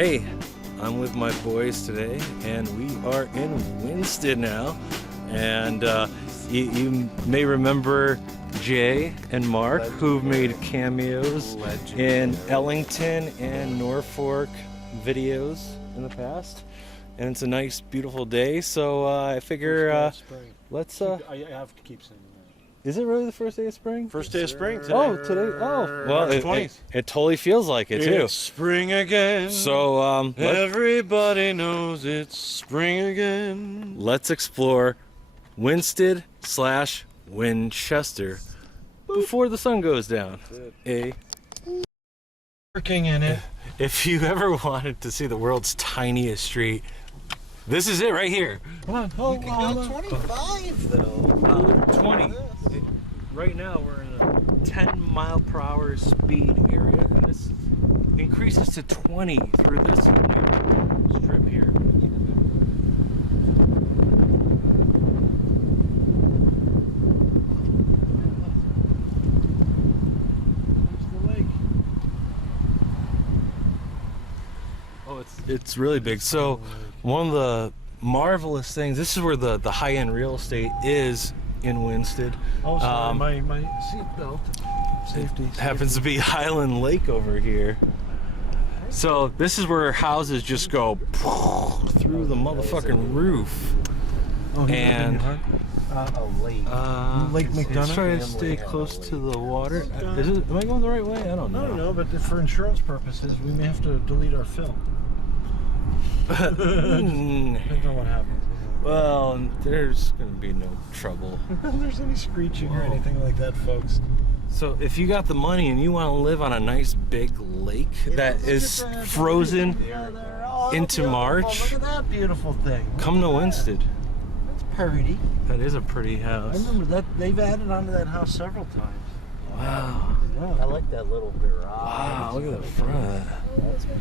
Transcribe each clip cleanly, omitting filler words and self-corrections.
Hey, I'm with my boys today, and we are in Winchester now. And you may remember Jay and Mark, who've made cameos in Ellington and Norfolk videos in the past. And it's a nice, beautiful day, so I figure let's. I have to keep saying that. Is it really the first day of spring? First day of spring today. Oh, today. Oh, well, it totally feels like it too. It's spring again. So everybody knows it's spring again. let's explore Winstead/Winchester before the sun goes down. Working in it. If you ever wanted to see the world's tiniest street, this is it right here. Come on, You can go 25 though. 20. Right now we're in a 10-mile-per-hour speed area, and this increases to 20 through this strip here. Oh, it's really big. So one of the marvelous things, this is where the high-end real estate is in Winsted. Oh, sorry, my seat belt. Safety. Happens to be Highland Lake over here. So this is where houses just go through the motherfucking roof. Oh, And a lake. Lake Let's McDonough. try to stay close to the water. Am I going the right way? I don't I know. don't know, but for insurance purposes, we may have to delete our film. Depends on what happens. Well, there's gonna be no trouble. If there's any screeching or anything like that, folks. So if you got the money and you want to live on a nice big lake that is frozen into March, Look at that beautiful thing. come to Winsted. That's pretty. That is a pretty I house. remember that they've added onto that house several times. Wow. I like that little garage. Wow, look at the front. That's good.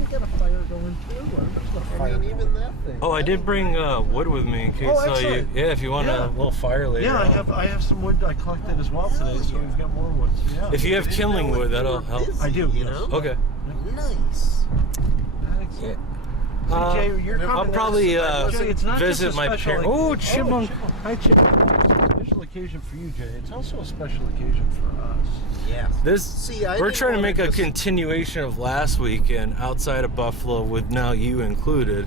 We got a fire going too. There's no I fire. mean, even that thing. Oh, I did bring wood with me in case you. excellent. Yeah, if you want a little fire later. Yeah, on. I have some wood I collected as well today, so we've got more wood. So yeah. If you have kindling wood, that'll help. I do, You yes. know? Okay. Nice. Excellent. Uh, Jay, you're I'll coming probably Jay, it's not visit just a my special parents. occasion. Oh, chipmunk. Hi, chipmunk. It's a special occasion for you, Jay. It's also a special occasion for us. Yeah. We're trying to make a continuation of last weekend outside of Buffalo with now you included.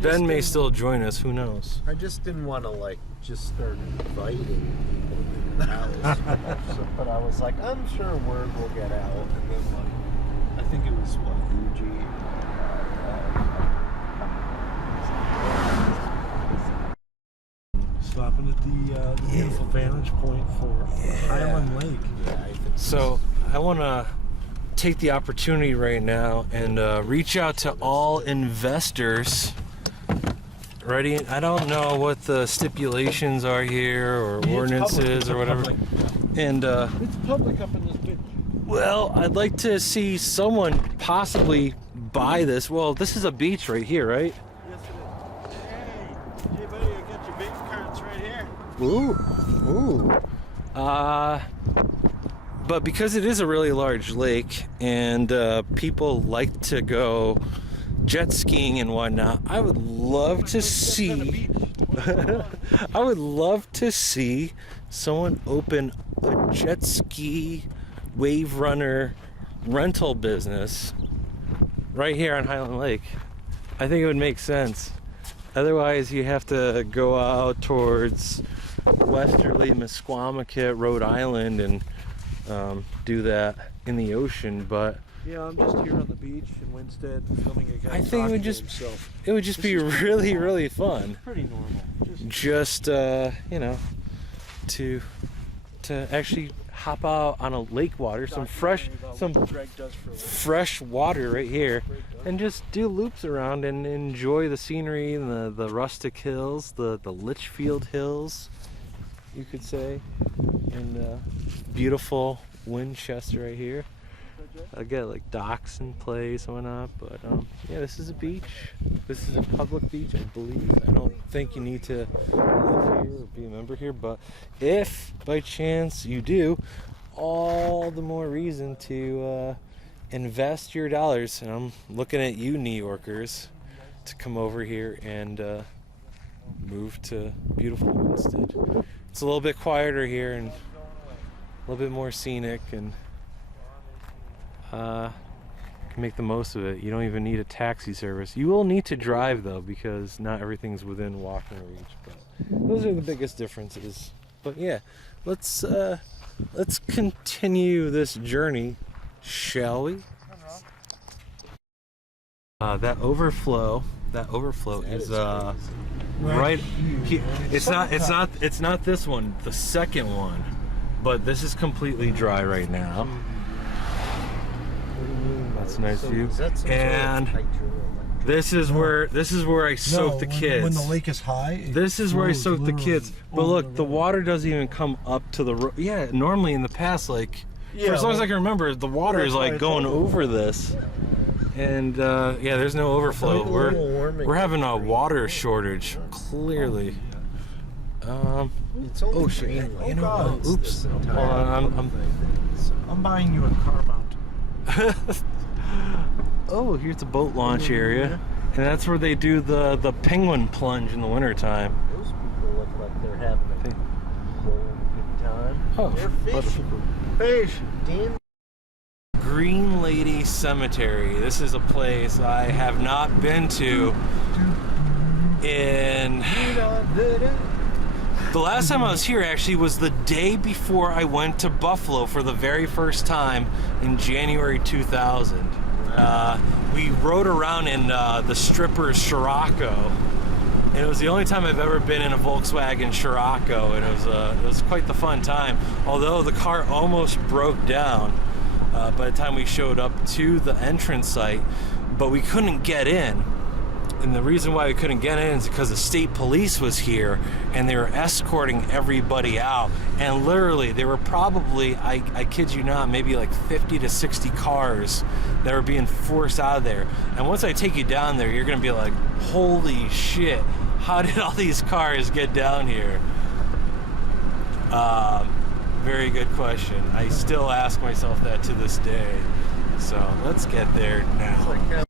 Ben may still join us, who knows? I just didn't want to just start inviting people to the house. But I was like, I'm sure word will get out. And then I think it was Eugene. Stopping at the beautiful vantage point for Highland Lake. Yeah, I think So I want to take the opportunity right now and reach out to all investors. Ready? I don't know what the stipulations are here or ordinances or whatever. Public. And It's public up in this bitch. well, I'd like to see someone possibly buy this. Well, this is a beach right here, right? Yes, it is. Hey, buddy, I got your bait cards right here. Ooh. But because it is a really large lake and people like to go jet skiing and whatnot, I would love to see I would love to see someone open a jet ski wave runner rental business right here on Highland Lake. I think it would make sense. Otherwise, you have to go out towards westerly Mesquamaket, Rhode Island, and do that in the ocean. But Yeah, I'm just here on the beach in Winstead filming a guy. I think it would just be really, really fun. Pretty normal. Just you know, to actually hop out on a lake water, some fresh water right here, and just do loops around and enjoy the scenery and the rustic hills, the Litchfield Hills, you could say, and beautiful Winchester right here. I get like docks in place and whatnot, but yeah, this is a beach. This is a public beach, I believe. I don't think you need to live here or be a member here, but if by chance you do, all the more reason to invest your dollars, and I'm looking at you New Yorkers to come over here and move to beautiful Winstead. It's a little bit quieter here and a little bit more scenic, and can make the most of it. You don't even need a taxi service. You will need to drive though, because not everything's within walking reach, but those are the biggest differences. But yeah, let's continue this journey, shall we? That overflow is right here. It's not this one, the second one, but this is completely dry right now. That's a nice view. And this is where I soak the kids. When the lake is high, this is where I soak the kids. But look, the water doesn't even come up to the road. Yeah, normally in the past, like for as long as I can remember, the water is like going over this. And yeah, there's no overflow. We're having a water shortage, clearly. Oh shit! You know, oops. Hold on, I'm buying you a car mount. Oh, here's the boat launch area, and that's where they do the penguin plunge in the wintertime. Those people look like they're having a good time. Oh, they're fish, damn. Green Lady Cemetery. This is a place I have not been to in... The last time I was here actually was the day before I went to Buffalo for the very first time in January 2000. We rode around in the stripper's Scirocco, and it was the only time I've ever been in a Volkswagen Scirocco, and it was quite the fun time, although the car almost broke down by the time we showed up to the entrance site, but we couldn't get in. And the reason why we couldn't get in is because the state police was here and they were escorting everybody out. And literally, there were probably, I kid you not, maybe like 50 to 60 cars that were being forced out of there. And once I take you down there, you're gonna be like, holy shit, how did all these cars get down here? Very good question. I still ask myself that to this day. So let's get there now.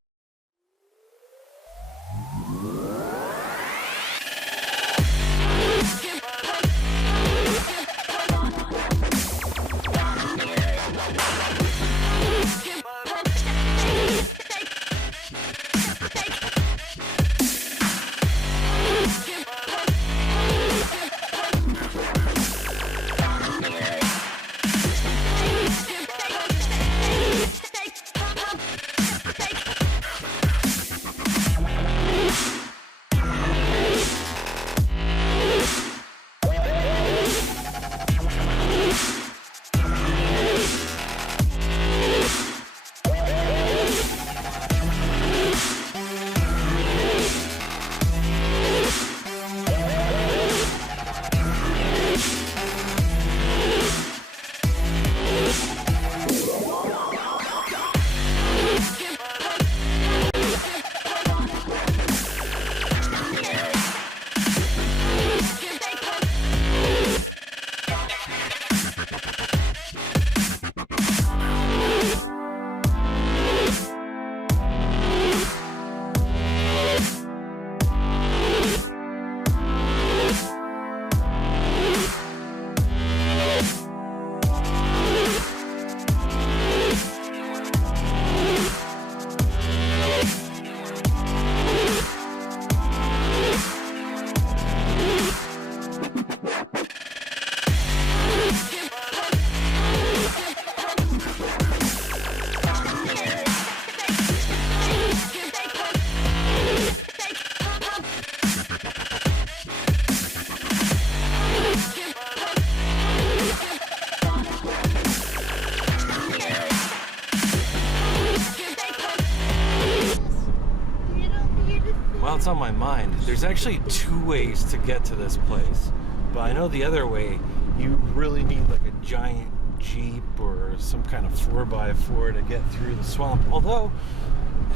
It's on my mind. There's actually two ways to get to this place, but I know the other way, you really need like a giant Jeep or some kind of 4x4 to get through the swamp. Although,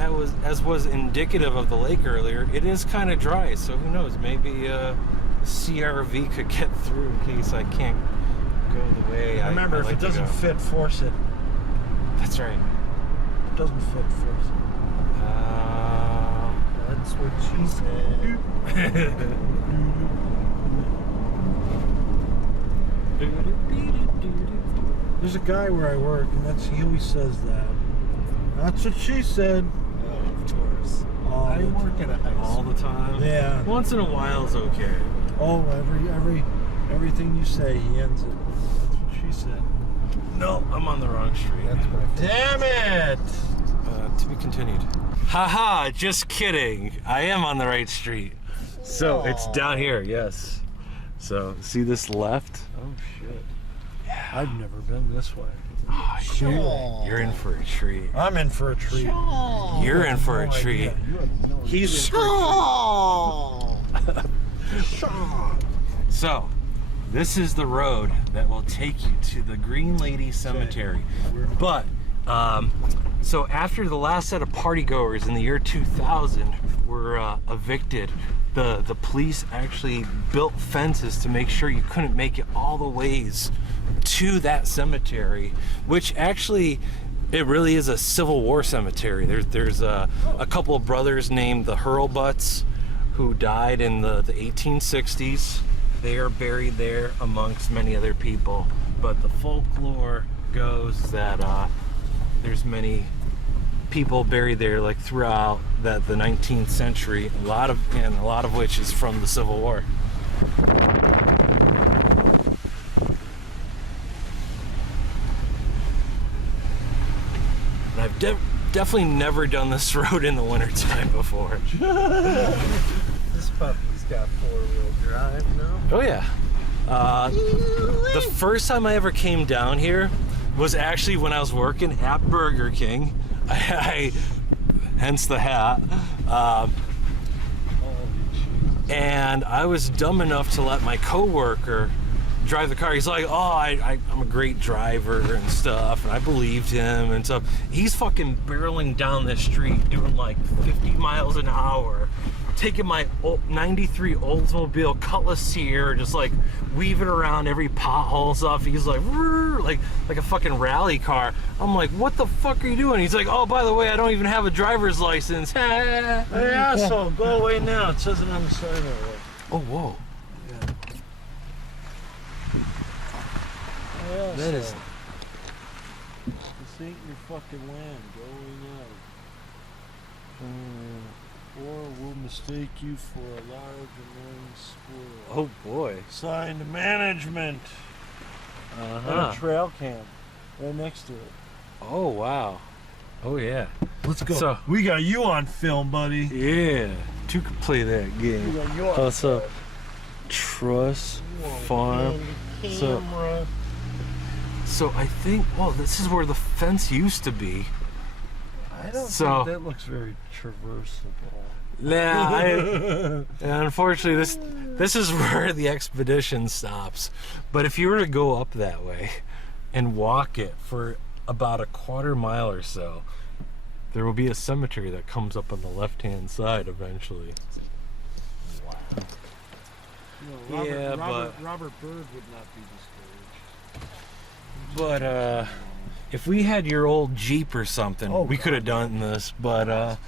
as was indicative of the lake earlier, it is kind of dry, so who knows, maybe a CRV could get through in case I can't go the way Remember, I if like it doesn't to go. fit, force it. That's right. doesn't fit first. That's what she said. There's a guy where I work, and he always says that. That's what she said. Oh, of course. All I the work time. at a high All school. the time. Yeah. Once in a while is okay. Oh, everything you say, he ends it. That's what she said. No, I'm on the wrong street. That's my fault. Damn it! To be continued. Haha, just kidding. I am on the right street. So it's down here, yes. So see this left? Oh shit. I've never been this way. Oh, you're in for a treat. I'm in for a treat. You're in for a treat. He's in for a treat. So, this is the road that will take you to the Green Lady Cemetery. But, so after the last set of partygoers in the year 2000 were evicted, the police actually built fences to make sure you couldn't make it all the ways to that cemetery, which actually, it really is a Civil War cemetery. There's a couple of brothers named the Hurlbutts who died in the 1860s. They are buried there amongst many other people, but the folklore goes that there's many people buried there like throughout the 19th century, a lot of which is from the Civil War. And I've definitely never done this road in the wintertime before. This puppy's got 4-wheel drive now. Oh yeah. The first time I ever came down here was actually when I was working at Burger King. Hence the hat. And I was dumb enough to let my coworker drive the car. He's like, oh, I'm a great driver and stuff, and I believed him and stuff. He's fucking barreling down this street doing like 50 miles an hour, taking my 93 Oldsmobile Cutlass Sierra, just like weaving around every pothole and stuff. He's like a fucking rally car. I'm like, what the fuck are you doing? He's like, oh, by the way, I don't even have a driver's license. Hey, asshole, go away now. It says it on the sign already. Oh, whoa. Yeah, That is... This ain't your fucking land. Going out. Or we'll mistake you for a large annoying squirrel. Oh, boy. Signed management. And a trail cam right next to it. Oh, wow. Oh, yeah. Let's go. So- we got you on film, buddy. Yeah. Two could play that We game. got you on Also, Trust Farm. So, camera. so I think, well, this is where the fence used to be. I don't So- think that looks very traversable. Nah, and unfortunately, this is where the expedition stops. But if you were to go up that way and walk it for about a quarter mile or so, there will be a cemetery that comes up on the left-hand side eventually. No, Yeah, Robert Byrd would not be discouraged. But if we had your old Jeep or something, Oh, we could have done this. But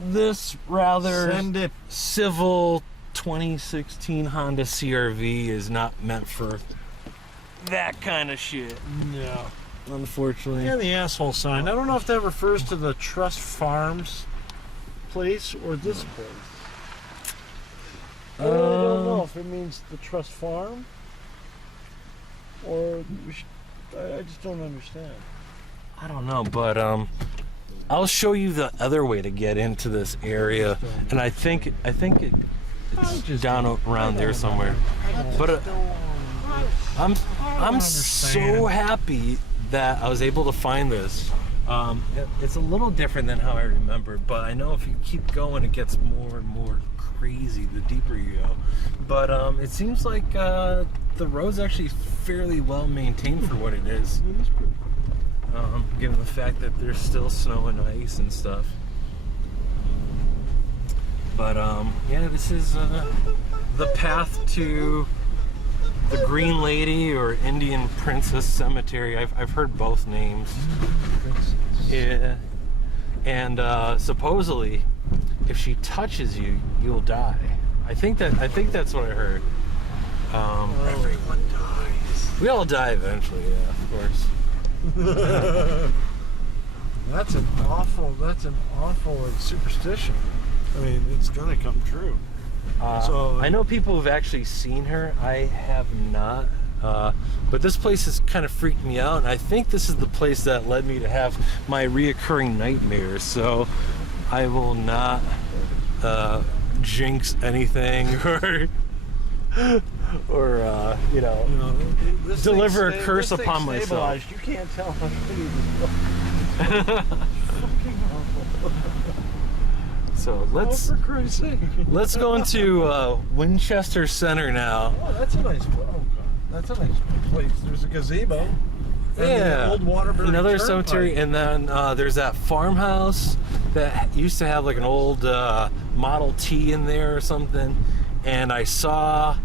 this rather Send it. civil 2016 Honda CR-V is not meant for that kind of shit, No. unfortunately. And the asshole sign. I don't know if that refers to the Trust Farms place or this place. I really don't know if it means the Trust Farm or I just don't understand. I don't know, but I'll show you the other way to get into this area, and I think it's down around there somewhere. But I'm so happy that I was able to find this. It's a little different than how I remembered, but I know if you keep going, it gets more and more crazy the deeper you go. But it seems like the road's actually fairly well maintained for what it is. Given the fact that there's still snow and ice and stuff. But yeah, this is the path to the Green Lady or Indian Princess Cemetery. I've heard both names. Yeah, and supposedly, if she touches you, you'll die. I think that's what I heard. Everyone dies. We all die eventually, yeah, of course. That's an awful superstition. I mean, it's gonna come true. So I know people who've actually seen her. I have not. But this place has kind of freaked me out, and I think this is the place that led me to have my reoccurring nightmares. So I will not jinx anything or this deliver a thing's curse this upon thing's myself. stabilized. You can't tell how big it is. Fucking awful. So let's for Christ's sake. let's go into Winchester Center now. Oh, that's a nice. Oh God, that's a nice place. There's a gazebo. And Yeah, the old Waterbury another Turnpike. cemetery, and then there's that farmhouse that used to have like an old Model T in there or something, and I saw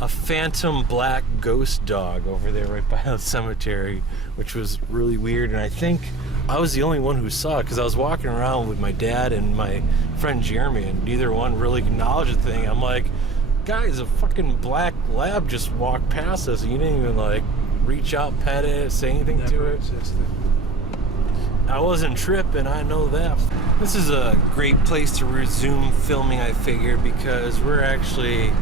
a phantom black ghost dog over there right by the cemetery, which was really weird, and I think I was the only one who saw it because I was walking around with my dad and my friend Jeremy, and neither one really acknowledged the thing. I'm like, guys, a fucking black lab just walked past us, and you didn't even like reach out, pet it, say anything to Never it. existed. I wasn't tripping, I know that. This is a great place to resume filming, I figured, because we're actually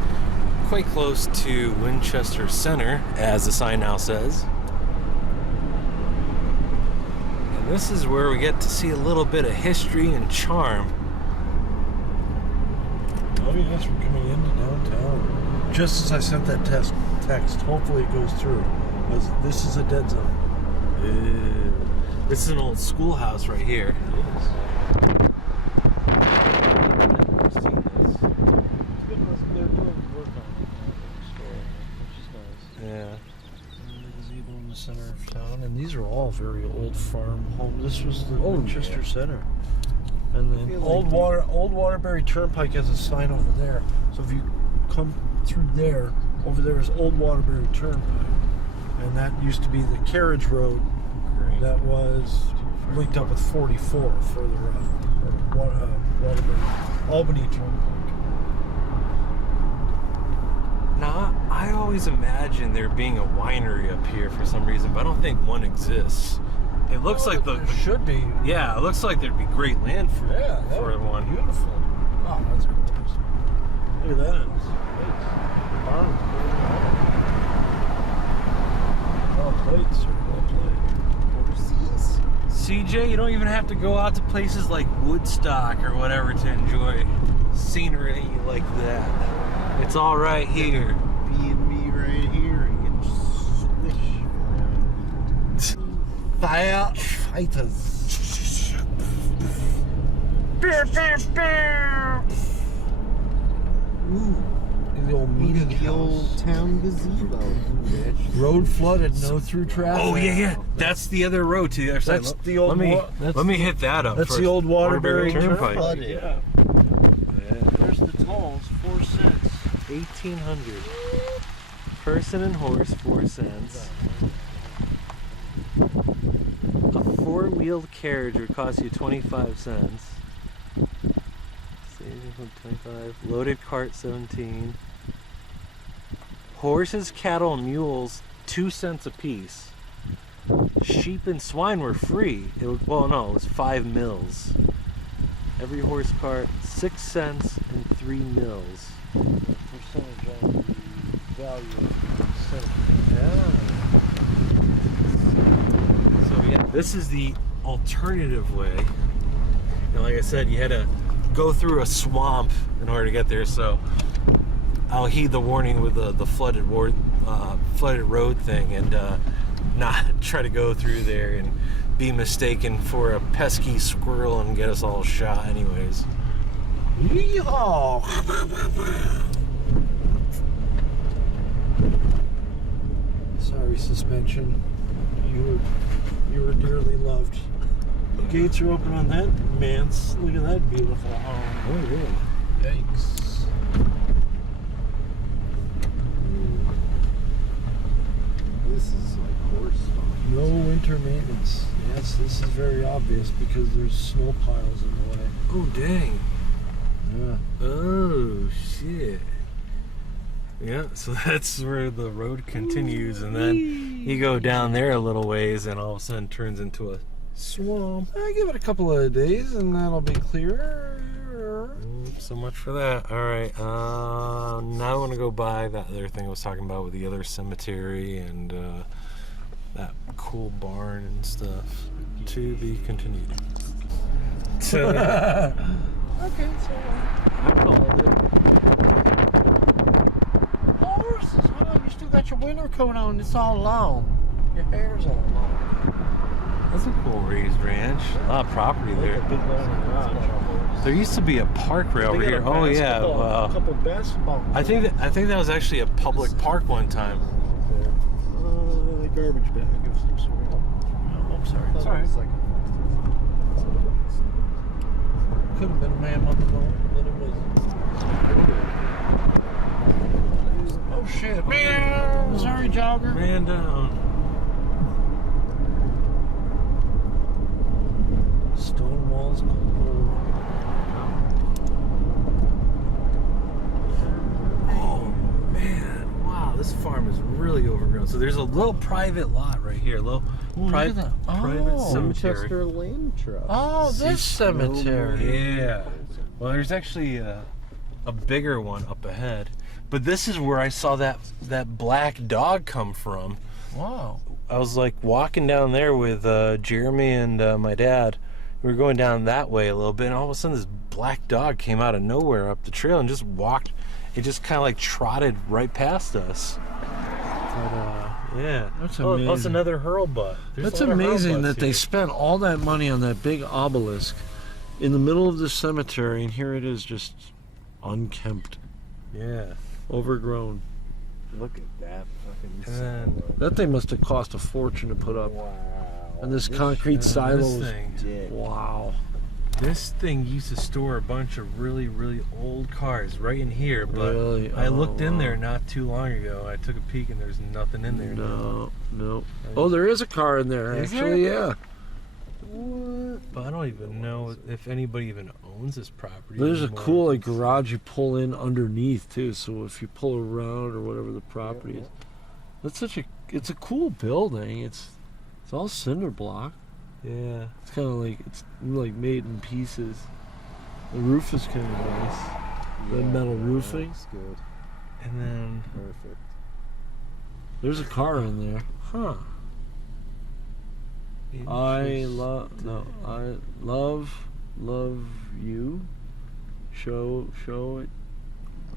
quite close to Winchester Center, as the sign now says. And this is where we get to see a little bit of history and charm. Oh yes, we're coming into downtown. Just as I sent that text, hopefully it goes through. Because this is a dead zone. This is an old schoolhouse right here. Yeah. Gazebo in the center of town, and these are all very old farm homes. This was the Winchester Center, and then Old Waterbury Turnpike has a sign over there. So if you come through there, over there is Old Waterbury Turnpike, and that used to be the carriage road that was linked up with 44 further up, Waterbury, Albany Turnpike. Now, I always imagined there being a winery up here for some reason, but I don't think one exists. It looks like there should be. Yeah, it looks like there'd be great land for That for would be one. beautiful. Wow, that's gorgeous. Look at that. The barn's well played, sir. Well played. CJ, you don't even have to go out to places like Woodstock or whatever to enjoy scenery like that. It's all right here. B&B right here and get swish. Firefighters. Ooh, the old meeting The old house. town gazebo. Road flooded, no through traffic. Oh yeah. That's the other road to the other side. That's the old Let me hit that up. That's first. the old Waterbury Turnpike. Turnpike. Yeah. There's the tolls, 4 cents. 1800. Person and horse, 4 cents. A four-wheeled carriage would cost you 25 cents. Saving from 25. Loaded cart, 17. Horses, cattle, and mules, 2 cents a piece. Sheep and swine were free. It was, well, no, it was 5 mills. Every horse cart, 6 cents and 3 mills. Percentage on the value of the cent. So yeah, this is the alternative way. And like I said, you had to go through a swamp in order to get there. So I'll heed the warning with the flooded road thing, and not try to go through there and be mistaken for a pesky squirrel and get us all shot anyways. Yeehaw! Sorry, suspension. You were dearly loved. The gates are open on that manse. Look at that beautiful home. Oh yeah. Yikes. This is like horse stuff. No winter maintenance. Yes, this is very obvious because there's snow piles in the way. Oh, dang. Yeah. Oh, shit. Yeah, so that's where the road continues, and then you go down there a little ways, and all of a sudden turns into a swamp. I give it a couple of days, and that'll be clear. So much for that. All right, now I want to go by that other thing I was talking about with the other cemetery and that cool barn and stuff. To be continued. So, Okay, so I called it. horses, huh? You still got your winter coat on. It's all long. Your hair's all long. That's a cool raised ranch. A lot of property there. Big long garage. There used to be a park right over here. Oh yeah, A well, couple basketball. I think that was actually a public park one time. A garbage bag of some sort. Oh, I'm sorry. It's all right. Could have been a man on the boat, but it was. Oh shit! Man, sorry, jogger. Ran down. Stone walls cold. Oh man, wow, this farm is really overgrown. So there's a little private lot right here, little private cemetery. Winchester Land Trust. Oh, this cemetery. Yeah. Well, there's actually a bigger one up ahead, but this is where I saw that black dog come from. Wow. I was like walking down there with Jeremy and my dad. We were going down that way a little bit, and all of a sudden this black dog came out of nowhere up the trail and just walked. It just kind of like trotted right past us. But, yeah. That's Oh, amazing. it's another hurlbutt. There's That's a lot of amazing hurlbutts that they here. spent all that money on that big obelisk in the middle of the cemetery, and here it is just unkempt, Yeah. overgrown. Look at that fucking And then- silo. That thing must have cost a fortune to put up. Wow. And this concrete silo This was... thing. dick. Wow. This thing used to store a bunch of really, really old cars right in here, but Really? I Oh, looked in wow. there not too long ago. I took a peek and there's nothing in there. No, no. Oh, there is a car in there, Is actually, yeah. But I don't even know if anybody even owns this property. There's a anymore. cool like garage you pull in underneath too, so if you pull around or whatever the property is. That's it's a cool building. It's all cinder block. Yeah. It's kind of like it's like made in pieces. The roof is kind of nice. The metal roofing. That's good. And then, Perfect. There's a car in there. Huh. I love you. Show it.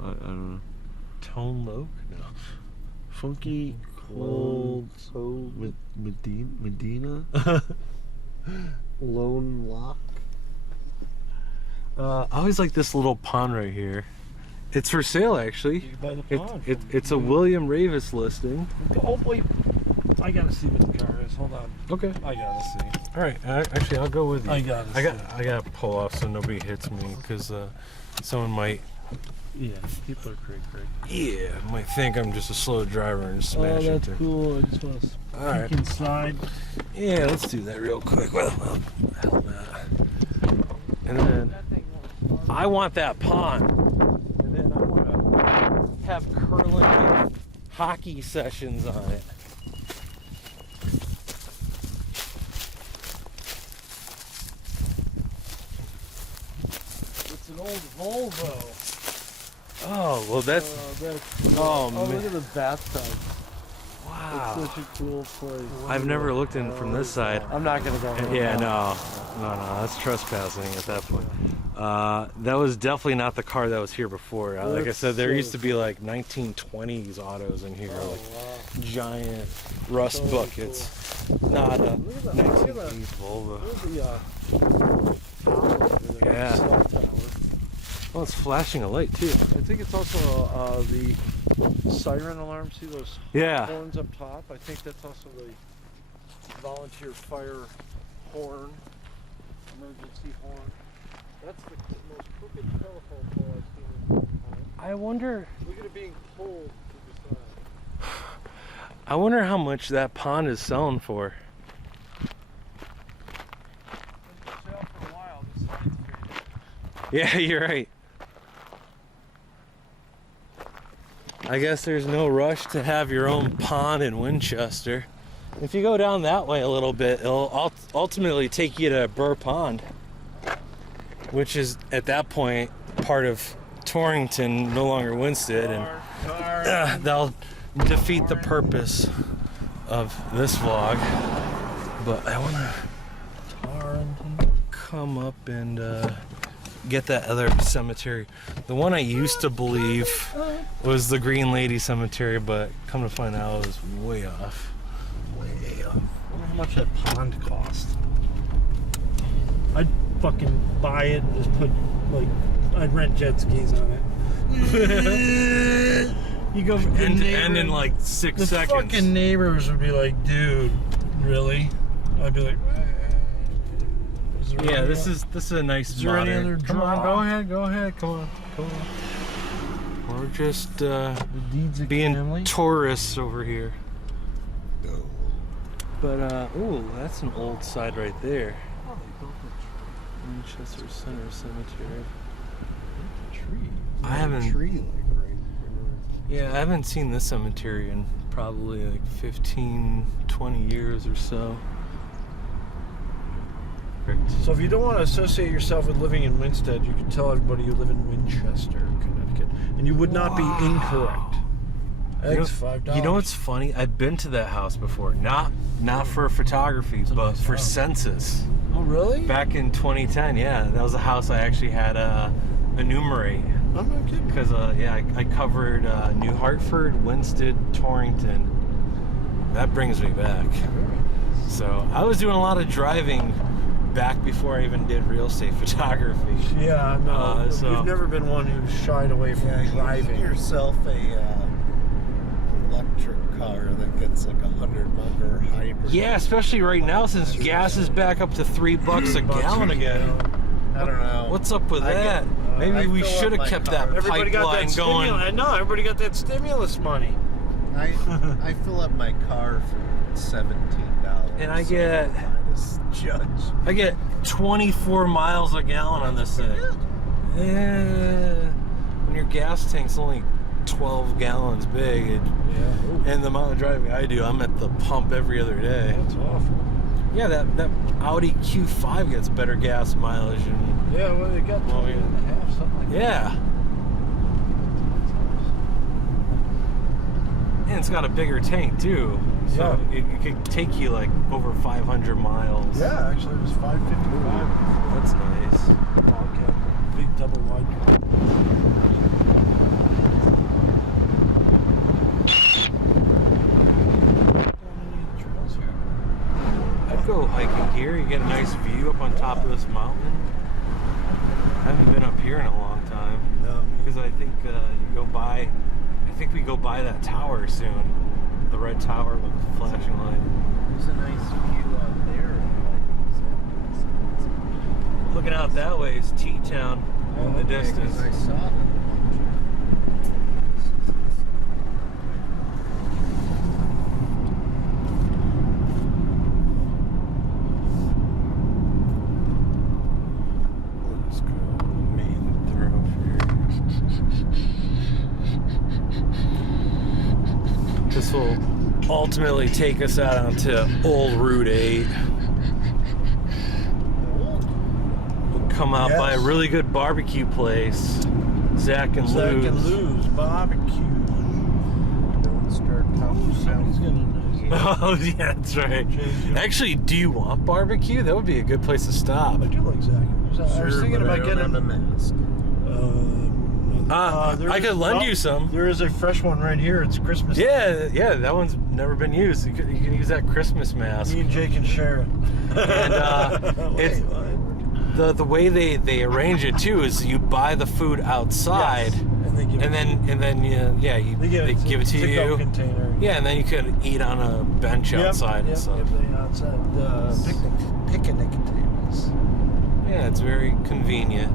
I don't know. Tone Loke? No. Funky cold with Medina. Lone Lock. I always like this little pond right here. It's for sale, actually. By the It's a William Ravis listing. Oh wait, I gotta see what the car is. Hold on. Okay. I gotta see. All right. Actually, I'll go with you. I gotta I gotta pull off so nobody hits me, because someone might. Yeah, people are crazy. Yeah, might think I'm just a slow driver and smash Oh, that's into. cool. I just want to All right. peek inside. Yeah, let's do that real quick. Well, hell no. And then I want that pond. And then I want to have curling hockey sessions on it. It's an old Volvo. Oh, well, that's. That's cool. Oh, Look man. at the bathtub. Wow. It's such a cool place. I've never looked in from this side. I'm not gonna go. Yeah, no, that's trespassing at that point. That was definitely not the car that was here before. Like I That's said, there so used to be like 1920s autos in here, Oh, like wow. giant rust So buckets. Not a Look at that. 1980s Volvo. Yeah. Cell tower. Oh, it's flashing a light too. I think it's also the siren alarm. See those Yeah. horns up top? I think that's also the volunteer fire horn, emergency horn. That's the most crooked telephone pole I've seen in a long time. I wonder. Look at it being pulled to the side. I wonder how much that pond is selling for. Yeah, you're right. I guess there's no rush to have your own pond in Winchester. If you go down that way a little bit, it'll ultimately take you to Burr Pond, which is at that point part of Torrington, no longer Winsted, and they'll defeat the purpose of this vlog. But I want to come up and get that other cemetery. The one I used to believe was the Green Lady Cemetery, but come to find out it was way off. Way off. I wonder how much that pond cost. I'd fucking buy it and just put, like, I'd rent jet skis on it. You go and in like 6 the seconds. Fucking neighbors would be like, dude, really? I'd be like, yeah, this is a nice is there any other modern. Come draw? on, go ahead, come on. We're just The deeds of being family. tourists over here. But ooh, that's an old side right there. Oh, they built Winchester Center Cemetery. a tree. I haven't. Tree like right. Yeah, I haven't seen this cemetery in probably like 15, 20 years or so. So if you don't want to associate yourself with living in Winstead, you can tell everybody you live in Winchester, Connecticut, and you would not be incorrect. Eggs, $5. You know what's funny? I've been to that house before. Not for photography, a but nice for house. census. Oh, really? Back in 2010, yeah, that was a house I actually had to enumerate. I'm not kidding. Because, yeah, I covered New Hartford, Winsted, Torrington. That brings me back. So I was doing a lot of driving back before I even did real estate photography. Yeah, no. So- You've never been one who shied away from Yeah, driving. get yourself a electric car that gets like 100 miles or hybrid. Yeah, especially right now since gas is back up to $3 a gallon again. I don't know. What's up with I that? get- Maybe I we fill up should have my kept car. that Everybody got pipeline that going. stimulus. I know, everybody got that stimulus money. I fill up my car for $17. And I get- minus judge. I get 24 miles a gallon on this thing. Yeah. When your gas tank's only 12 gallons big, Yeah. and the amount of driving I do, I'm at the pump every other day. That's awful. Yeah, that Audi Q5 gets better gas mileage and Yeah, well, they got 20 and a half, something like that. yeah. And it's got a bigger tank too. So it could take you like over 500 miles. Yeah, actually, it was 555. That's nice. Log cabin. Big double wide cabin. I'd go hiking here. You get a nice view up on top of this mountain. I haven't been up here in a long time. No, Because I think you go by. I think we go by that tower soon. The red tower with the flashing light. There's a nice view out there. Looking out that way is T-Town in the distance. I saw them. Let's go main thoroughfare. This will ultimately take us out onto Old Route 8. We'll come out by a Yes. really good barbecue place. Zach and Zach Lou's. and Lou's barbecue. Don't start talking Sounds about gonna nice. Oh, yeah, that's right. Actually, do you want barbecue? That would be a good place to stop. I do like Zach and Lou's. I was Sure, thinking but I about don't getting have a mask. there I is- could lend you some. There is a fresh one right here. It's Christmas. Yeah, that one's never been used. You can use that Christmas mask. Me and Jake can share it. And it's the way they arrange it too is you buy the food outside, Yes, and they give and then they give it to pick-up you. container. Yeah, and then you could eat on a bench outside and stuff. Outside picnic tables. Yeah, it's very convenient.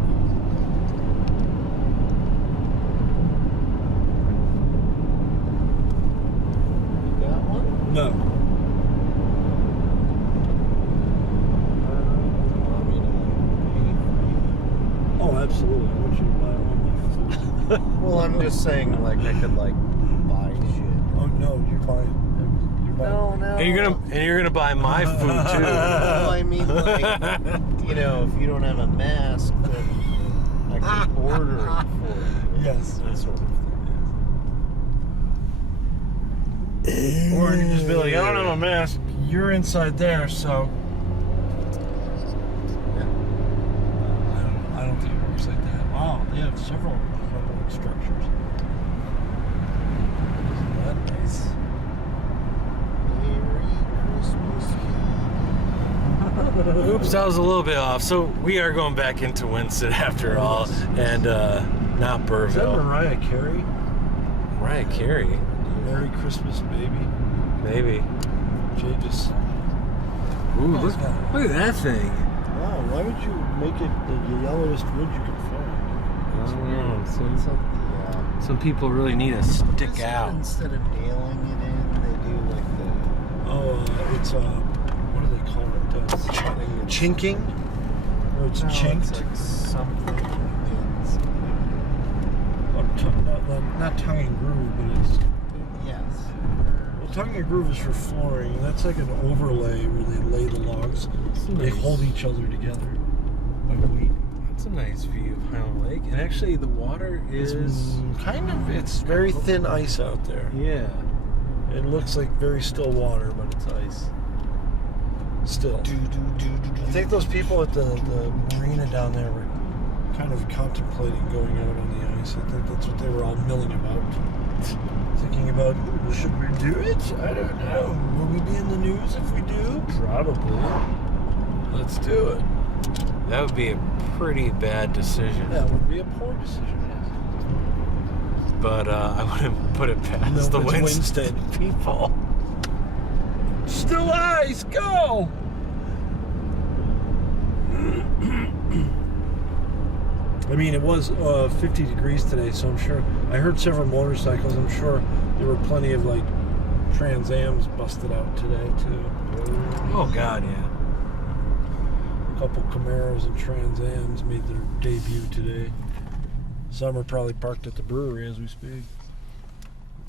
You got one? want you to buy all my food. Well, I'm just saying, like, I could, like, buy shit. Oh no, you're buying. No. And you're gonna buy my food too. Well, I mean, like, you know, if you don't have a mask, then I can order it for you. Yes. That sort of thing. Or you can just be like, I don't have a mask. You're inside there, so. Yeah. I don't think it works like that. Wow, they have several public structures. Isn't that nice? Merry Christmas. Oops, I was a little bit off. So we are going back into Winsted after all, and not Is that Burville. Mariah Carey? Mariah Carey, Merry Christmas, baby. maybe. Jay just. Ooh, look at that thing. Wow, why would you make it the yellowest wood you could find? Oh, It's like the, some people really need to stick this out. one, instead of nailing it in, they do like the It's what do they call it? Chinking? Or it's chinked? It's like something. Not tongue and groove, but it's. Yes. Well, tongue and groove is for flooring, and that's like an overlay where they lay the logs. They nice. hold each other together by weight. That's a nice view of Highland Lake, and actually the water is It's very thin ice out there. yeah. It looks like very still water, but it's ice. Still. I think those people at the marina down there were kind of contemplating going out on the ice. I think that's what they were all milling about. Thinking about, should we do it? I don't know. Will we be in the news if we do? Probably. Let's do it. That would be a pretty bad decision. That would be a poor decision. But I wouldn't put it past No, the it's Winstead people. Still ice, go! I mean, it was 50 degrees today, so I'm sure. I heard several motorcycles. I'm sure there were plenty of like Trans Ams busted out today too. Oh God, yeah. A couple Camaros and Trans Ams made their debut today. Some are probably parked at the brewery as we speak.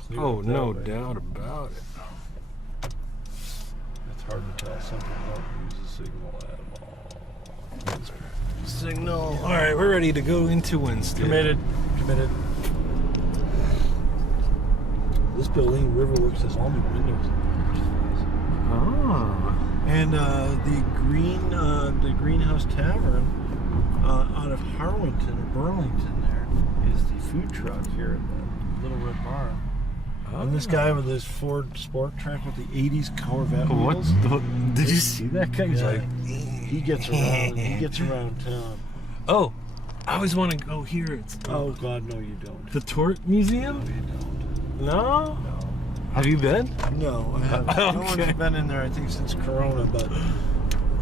Clear Oh, up that no way. doubt about it. It's hard to tell. Some people don't use the signal at all. Signal. All right, we're ready to go into Winsted. Committed. This building, Riverworks, has all new windows. Ah. And the Greenhouse Tavern out of Harwinton or Burlington there is the food truck here at the Little Red Bar. And this guy with his Ford Sport Track with the 80s Corvette wheels. Did you see that guy? He's Yeah. like, He gets around. He gets around town. oh, I always want to go here. It's Oh God, no, you don't. the Tort Museum. No, you don't. No. No. Have you been? No, I haven't. No Okay. one's been in there, I think, since Corona, but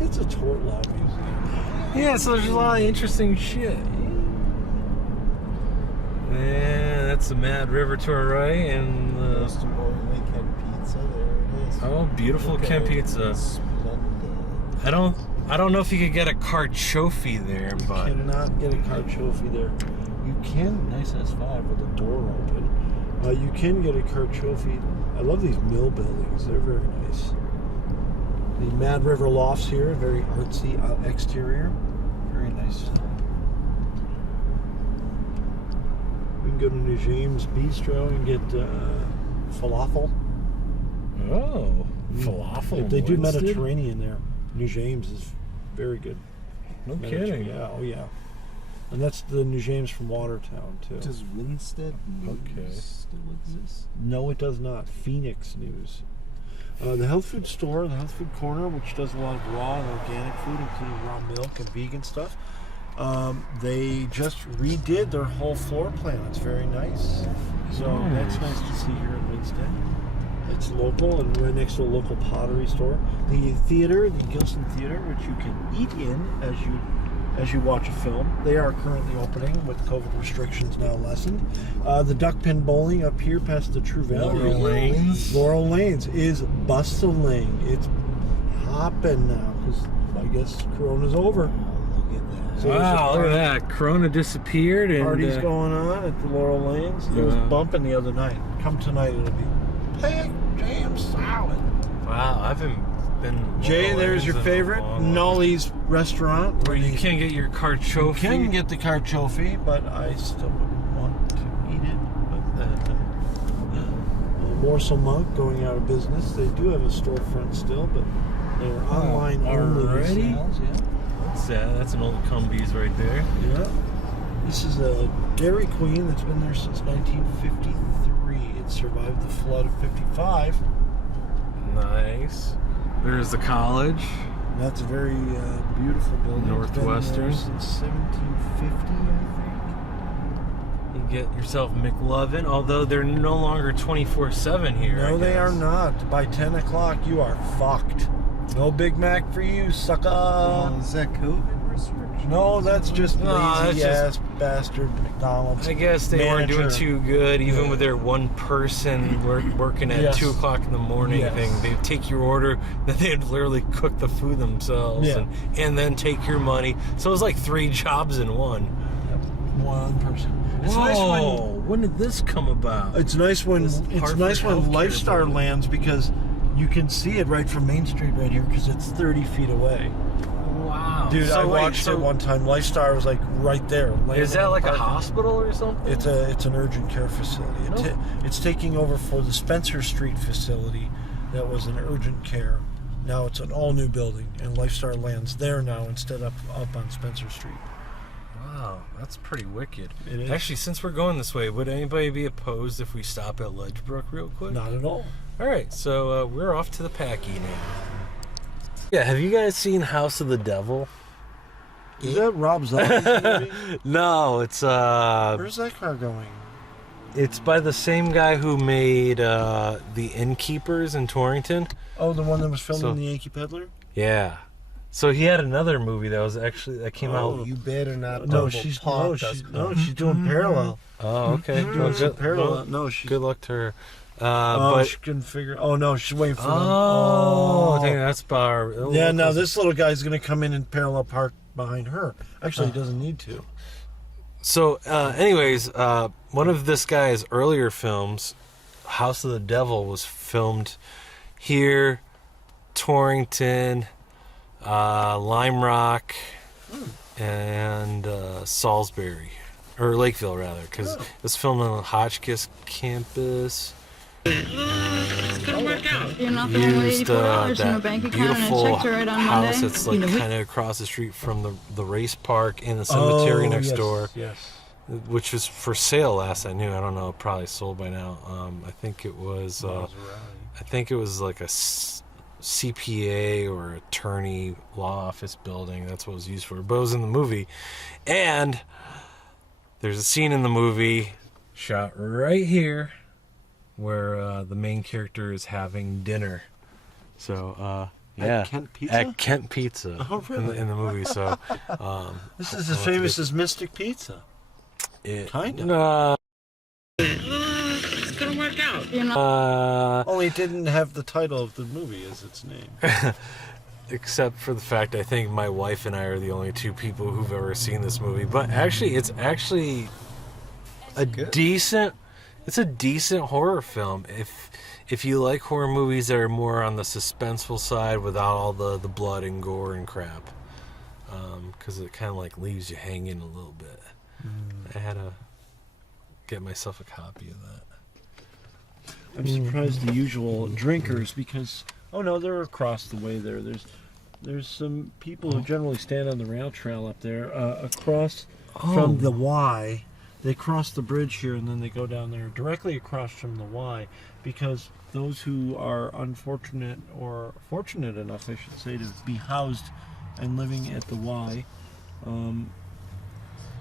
it's a tort law museum. Yeah, so there's a lot of interesting shit. And that's the Mad River Tour, right? And Most importantly, Ken Pizza. There it is. oh, beautiful Look at Ken it. Pizza. Splendid. I don't know if you could get a carchoffi there, but Cannot get a carchoffi there. You can, nice S5 with the door open. You can get a carchoffi. I love these mill buildings. They're very nice. The Mad River Lofts here, very artsy exterior. Very nice. We can go to New James Bistro and get falafel. oh, falafel. They do Winsted? Mediterranean there. New James is very good. No kidding. Yeah, oh yeah. And that's the New James from Watertown too. Does Winstead Okay. still exist? No, it does not. Phoenix News. The health food store, the health food corner, which does a lot of raw and organic food, including raw milk and vegan stuff. They just redid their whole floor plan. It's very nice. So that's nice to see here in Winsted. It's local and right next to a local pottery store. The theater, the Gilson Theater, which you can eat in as you watch a film. They are currently opening with COVID restrictions now lessened. The duck pin bowling up here past the True Valley. Laurel Lanes is bustling. It's hopping now because I guess Corona's over. Oh, look at that. So Wow, look at that. Corona disappeared and Parties going on at the Laurel Lanes. It was bumping the other night. Come tonight, it'll be packed, jam solid. Wow, I haven't been. Jay, there's your favorite, Nolly's restaurant. Where you can't get your carchoffi. You can get the carchoffi, but I still wouldn't want to eat it. But Morsel Monk going out of business. They do have a storefront still, but they're online only. Already? Sales, yeah. That's an old Cumbies right there. Yeah. This is a Dairy Queen that's been there since 1953. It survived the flood of 55. Nice. There's the college. That's a very beautiful building. Northwestern. It's been there since 1750, I think. You get yourself McLovin, although they're no longer 24/7 here. No, I they guess. are not. By 10 o'clock, you are fucked. No Big Mac for you, sucker. Is that COVID restriction? No, that's just No, that's lazy-ass bastard McDonald's. I guess they weren't doing manager. too good, even with their one person working at Yes. 2 o'clock in the morning Yes. thing. They'd take your order, then they'd literally cook the food themselves Yeah. and then take your money. So it was like 3 jobs in one. One person. It's Whoa, nice when did this come about? It's nice when This Hartford Healthcare Lifestar building. lands because you can see it right from Main Street right here because it's 30 feet away. Wow. Dude, So I wait, watched so it one time. Lifestar was like right there. Is that like a hospital or something? It's an urgent care facility. It's taking over for the Spencer Street facility that was an urgent care. Now it's an all new building, and Lifestar lands there now instead of up on Spencer Street. Wow, that's pretty wicked. It is. Actually, since we're going this way, would anybody be opposed if we stop at Ledgebrook real quick? Not at all. All right, so we're off to the Packy now. Yeah, have you guys seen House of the Devil? Is that Rob Zombie's movie? No, it's Where's that car going? it's by the same guy who made The Innkeepers in Torrington. Oh, the one that was filmed So- in the Yankee Peddler? Yeah. So he had another movie that came out. You better not. No, double she's park us. she's doing parallel. Oh, okay. She's doing some parallel. well, No, she's good luck to her. but she couldn't figure. Oh no, she's waiting for them. Oh, dang, that's bar. Yeah, now this little guy's gonna come in and parallel park behind her. Actually, he doesn't need to. So, anyways, one of this guy's earlier films, House of the Devil, was filmed here, Torrington, Lime Rock, and Salisbury, or Lakeville rather, because it's filmed on the Hotchkiss campus. You're not the one with Used $84 in your that bank account and I beautiful checked it right on house Monday. that's like kind of across the street from the race park and the cemetery next door, Yes. which was for sale last I knew. I don't know, probably sold by now. I think it was like a CPA or attorney law office building. That's what it was used for. But it was in the movie, and there's a scene in the movie shot right here where the main character is having dinner. So yeah, At Kent Pizza? At Kent Pizza. Oh, really? in the movie. So This is as famous as Mystic Pizza. Kinda. It's gonna work out. You're not. Only it didn't have the title of the movie as its name. Except for the fact I think my wife and I are the only 2 people who've ever seen this movie. But actually, it's actually a decent horror film. If you like horror movies that are more on the suspenseful side without all the blood and gore and crap, because it kind of like leaves you hanging a little bit. I had to get myself a copy of that. I'm surprised the usual drinkers because they're across the way there. There's some people who generally stand on the rail trail up there across from the Y. They cross the bridge here and then they go down there directly across from the Y because those who are unfortunate or fortunate enough, I should say, to be housed and living at the Y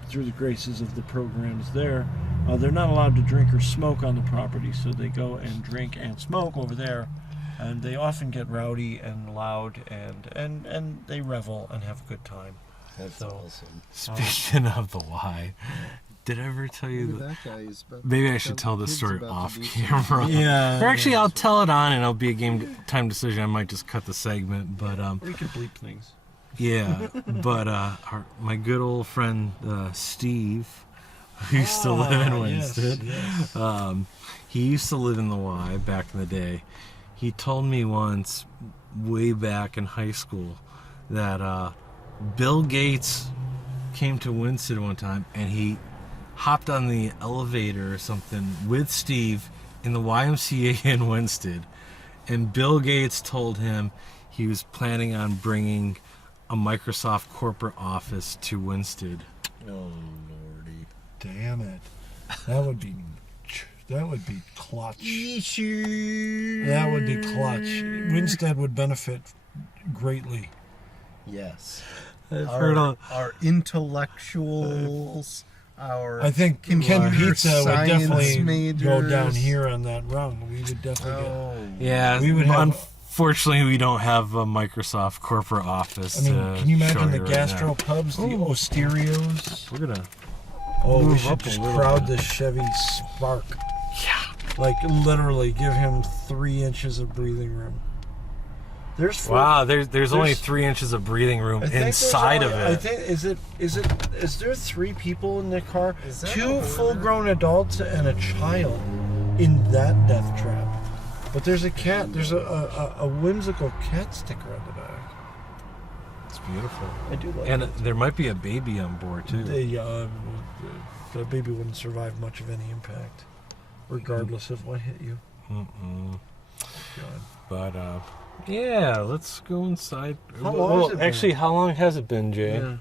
through the graces of the programs there, they're not allowed to drink or smoke on the property, so they go and drink and smoke over there, and they often get rowdy and loud and they revel and have a good time. That's awesome. Speaking of the Y, did I ever tell you that? That guy is about Maybe I to- should tell this kid's story about to off do camera. Yeah. Or actually, I'll tell it on, and it'll be a game time decision. I might just cut the segment, but We can bleep things. Yeah, but my good old friend Steve, who used to live in Winsted, Yes. he used to live in the Y back in the day. He told me once, way back in high school, that Bill Gates came to Winsted one time and he hopped on the elevator or something with Steve in the YMCA in Winsted, and Bill Gates told him he was planning on bringing a Microsoft corporate office to Winsted. Oh lordy. Damn it. That would be clutch. That would be clutch. Winstead would benefit greatly. Yes. Our intellectuals, our I think Ken computer Pizza would science definitely majors. go down here on that rung. We would definitely Yeah, We would have- unfortunately, we don't have a Microsoft corporate office. I mean, can you imagine the show you right gastro now. pubs, the Osterios? We're gonna. Oh, we move should up a just little crowd bit. the Chevy Spark. Yeah. Like, literally give him 3 inches of breathing room. There's 4. Wow, there's only There's- 3 inches of breathing room I think there's inside only- of I it. think is there 3 people in the car? Is that 2 a full-grown adults and a child in that death trap. But there's a cat. There's a whimsical cat sticker on the back. It's beautiful. I do like And it. there might be a baby on board too. The baby wouldn't survive much of any impact, regardless of what hit you. Mm-mm. God. But yeah, let's go inside. How long has it been? Actually, how long has it been, Jay? Yeah.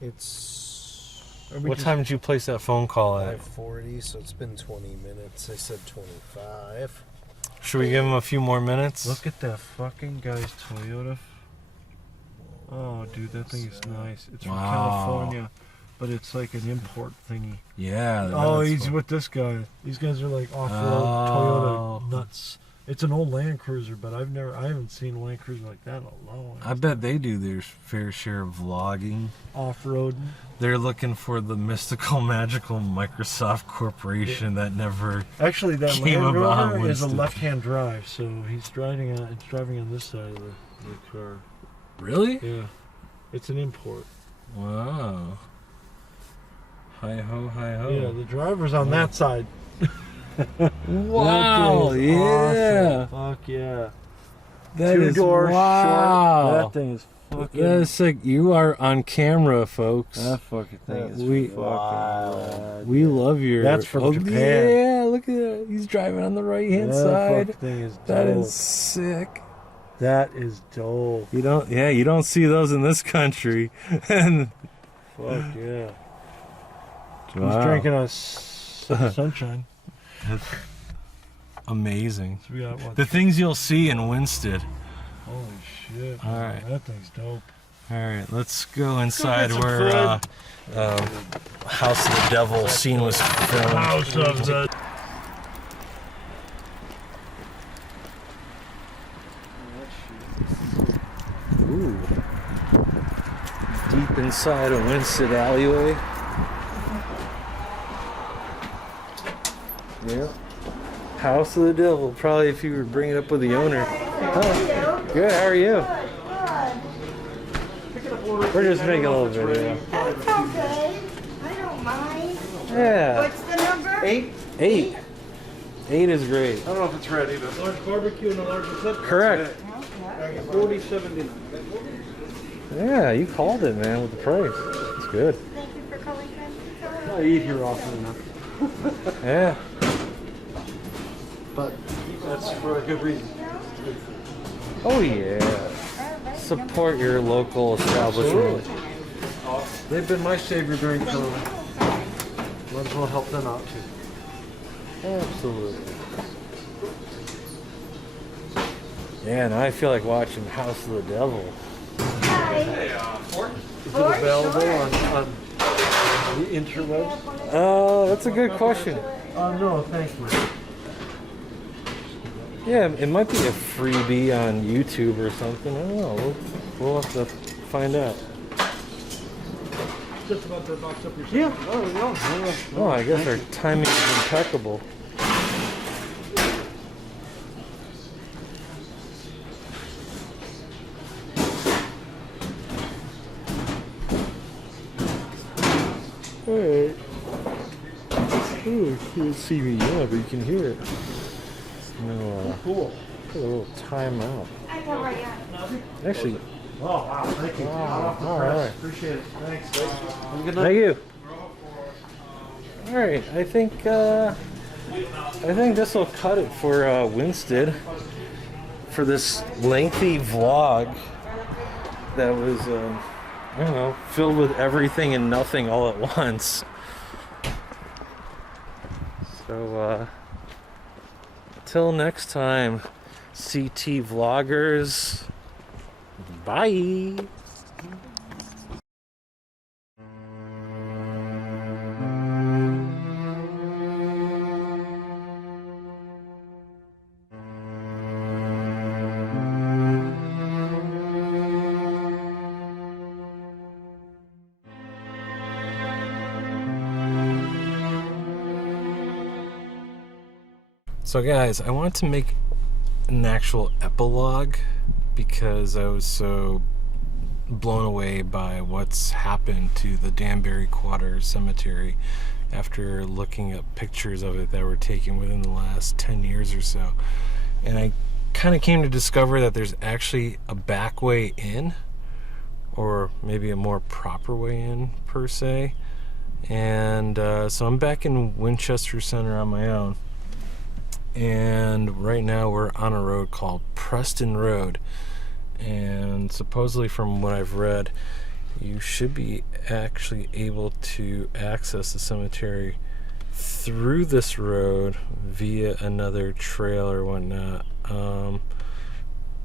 It's What time did you place that phone call at? 5:40, so it's been 20 minutes. I said 25. Should we give him a few more minutes? Look at that fucking guy's Toyota. Oh, dude, that thing is nice. It's from Wow. California, but it's like an import thingy. Yeah. Oh, that's he's fun. with this guy. These guys are like off-road Oh. Toyota nuts. It's an old Land Cruiser, but I haven't seen a Land Cruiser like that in a long I bet they do their fair share of vlogging. off-road. They're looking for the mystical, magical Microsoft corporation that never. Actually, that Came Land about Rover is a Winston. left-hand drive, so he's driving on. It's driving on this side of the car. Really? Yeah, it's an import. Wow. Hi ho, hi ho. Yeah, the driver's on that side. Wow, That thing is yeah. awesome. Fuck yeah. That is 2-door wow. short. That thing is fucking. That is sick. You are on camera, folks. That fucking thing is We- fucking rad. We love your. That's from Japan. Yeah, look at that. He's driving on the right hand That side. fucking thing is dope. That is sick. That is dope. You don't see those in this country. And Fuck yeah. wow. He's drinking a sunshine. Amazing. So we got what? The things you'll see in Winsted. Holy shit. All right. That thing's dope. All right, let's go inside some where House of the Devil scene was filmed. House of the. Ooh. Deep inside a Winsted alleyway. Yeah. House of the Devil. Probably if you were bringing it up with the owner. Huh. Good. How are you? We're just making a little video. That's okay. I don't mind. Yeah. What's the number? 8. 8. 8 is great. I don't know if it's ready, but large barbecue and a large clip. Correct. $40.79. Yeah, you called it, man, with the price. It's good. Thank you for calling Winston. I eat here often enough, Yeah. but that's for a good reason. Oh yeah. Support your local establishment. They've been my savior during COVID. Might as well help them out too. Absolutely. Yeah, now I feel like watching House of the Devil. Hi. Is it available on the interwebs? That's a good question. No, thank you. Yeah, it might be a freebie on YouTube or something. I don't know. We'll have to find out. Just about to box up your. Yeah. Oh no. Oh, I guess our timing is impeccable. You can't see me yet, but you can hear it. No, Cool. a little timeout. I know where you are. Actually, Oh, wow. Thank you. Wow, All all right. right. Appreciate it. Thanks. Have a good night. thank you. All right, I think this will cut it for Winstead for this lengthy vlog that was I don't know, filled with everything and nothing all at once. So till next time, CT vloggers, bye. So guys, I want to make an actual epilogue because I was so blown away by what's happened to the Danbury Quarter Cemetery after looking at pictures of it that were taken within the last 10 years or so. And I kind of came to discover that there's actually a back way in, or maybe a more proper way in per se. And so I'm back in Winchester Center on my own. And right now we're on a road called Preston Road, and supposedly from what I've read, you should be actually able to access the cemetery through this road via another trail or whatnot.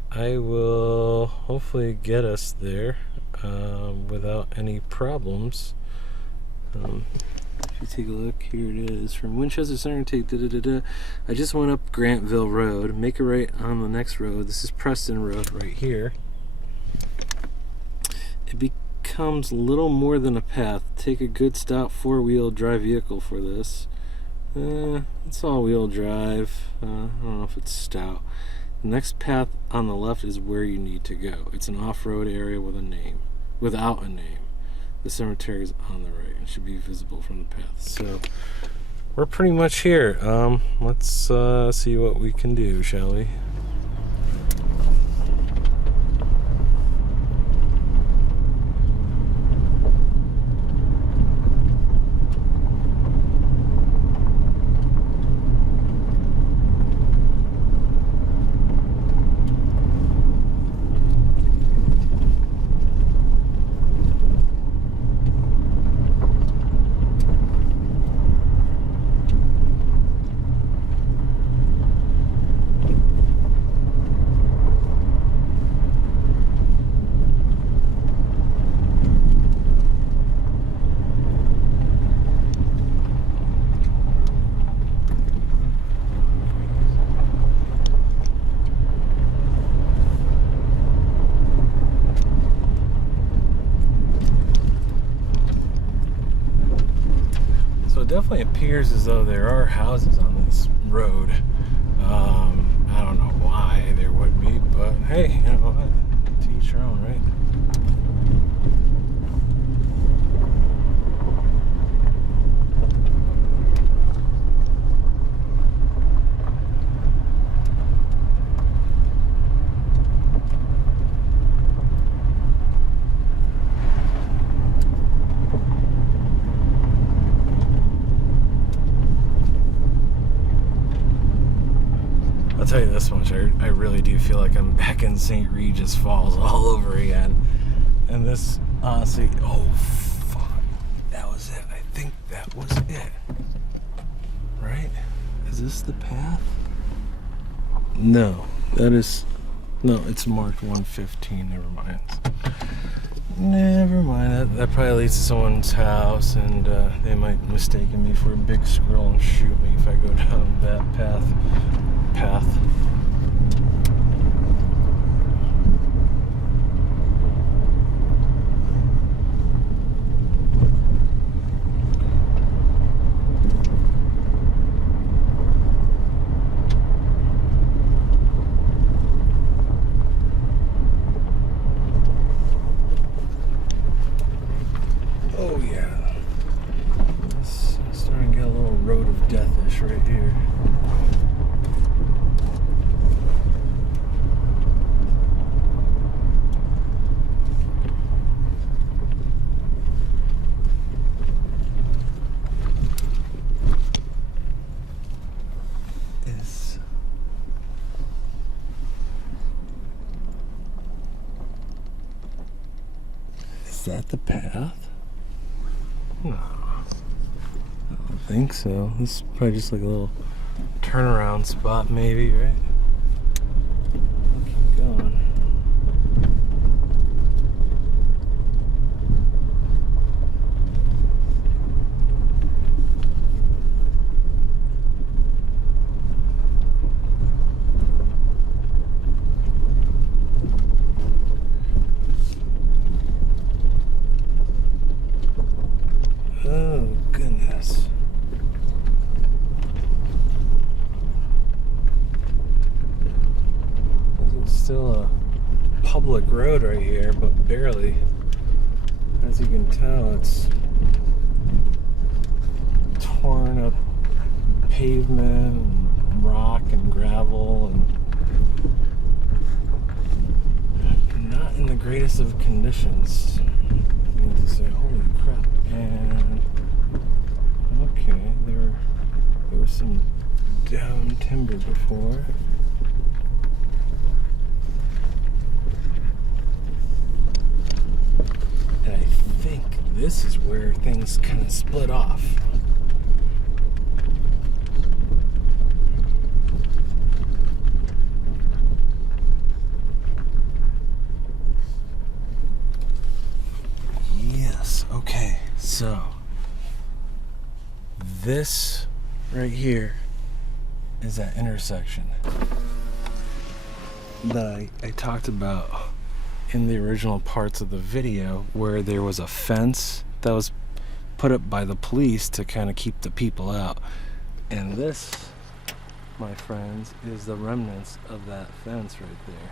I will hopefully get us there without any problems. If you take a look, here it is. From Winchester Center, take I just went up Grantville Road. Make a right on the next road. This is Preston Road right here. It becomes little more than a path. Take a good stout four-wheel drive vehicle for this. It's all-wheel drive. I don't know if it's stout. The next path on the left is where you need to go. It's an off-road area with a name, without a name. The cemetery is on the right and should be visible from the path. So we're pretty much here. Let's see what we can do, shall we? So it definitely appears as though there are houses on this road. I don't know why there would be, but hey, you know what? To each their own, right? I'll tell you this much, I really do feel like I'm back in St. Regis Falls all over again. And this, honestly, oh fuck, that was it. I think that was it. Right? Is this the path? No, that is, no, it's marked 115, never mind. Never mind, that probably leads to someone's house, and they might mistake me for a big squirrel and shoot me if I go down that path. Oh yeah, it's starting to get a little road of death. bush right here. Is that the path? No. I don't think so. This is probably just like a little turnaround spot maybe, right? I'll keep going. Oh, goodness. This is still a public road right here, but barely. As you can tell, it's torn up pavement and rock and gravel and not in the greatest of conditions. I need to say, holy crap. And okay, there was some down timber before. And I think this is where things kind of split off. Yes, okay, so this right here is that intersection that I talked about in the original parts of the video, where there was a fence that was put up by the police to kind of keep the people out. And this, my friends, is the remnants of that fence right there.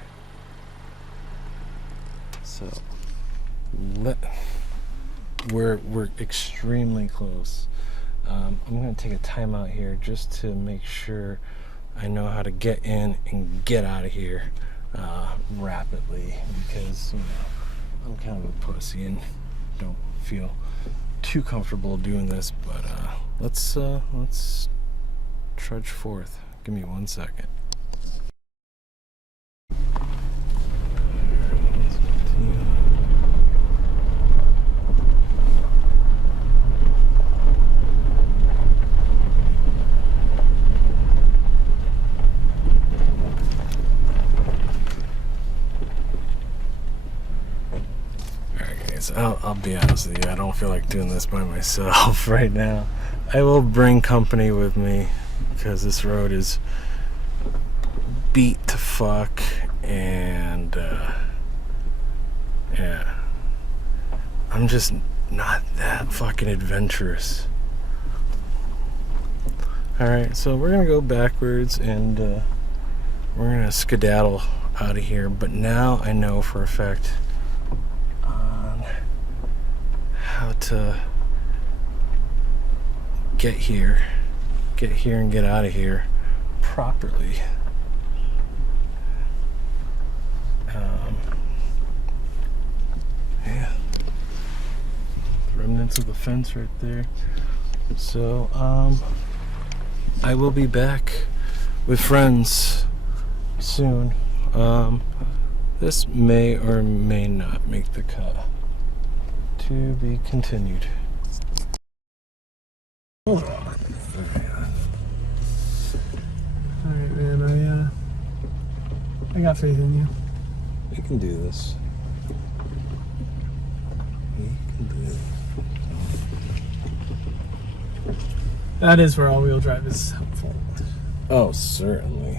So we're extremely close. I'm going to take a time out here just to make sure I know how to get in and get out of here rapidly, because you know I'm kind of a pussy and don't feel too comfortable doing this. But let's trudge forth. Give me 1 second. I'll be honest with you, I don't feel like doing this by myself right now. I will bring company with me because this road is beat to fuck, and yeah, I'm just not that fucking adventurous. Alright, so we're gonna go backwards and we're gonna skedaddle out of here, but now I know for a fact how to get here and get out of here properly. Yeah, the remnants of the fence right there. So I will be back with friends soon. This may or may not make the cut. To be continued. Oh. Alright, man, I got faith in you. We can do this. We can do it. That is where all-wheel drive is helpful. Oh, certainly.